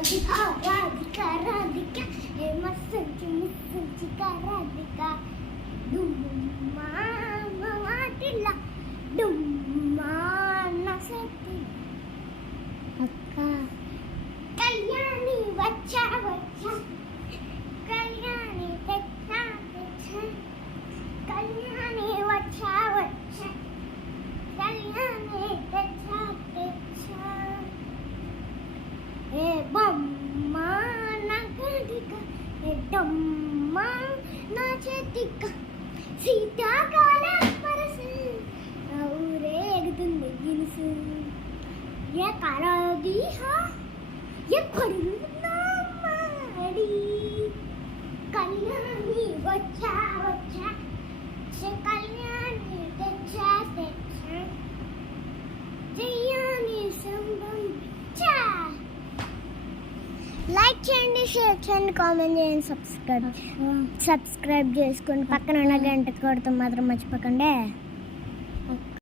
రాధిక రాధిక రాధిక ఏ మస్సంచి ముస్సంచి రాధిక డుమ్మా మాటిల్ల డుమ్మా నసతి అక్క కళ్యాణి వచ్చా వచ్చా కళ్యాణి తెచ్చా తెచ్చా కళ్యాణి వచ్చా వచ్చా కళ్యాణి తెచ్చా తెచ్చా ఏ బొమ్మ నా గడిక ఏ డొమ్మ నా చేతిక శీతాకాల పరసు ఊరేగుతుంది గిలుసు ఏ కరోగి ఎక్కడున్నా మాడి కళ్యాణి వచ్చా వచ్చా కళ్యాణి తెచ్చా తెచ్చా జయాని సంబంధించా లైక్ చేయండి, షేర్ చేయండి, కామెంట్ చేయండి, సబ్స్క్రైబ్ చేసుకోండి. పక్కన ఉన్న గంట కొడతాం మాత్రం మర్చిపోకండి.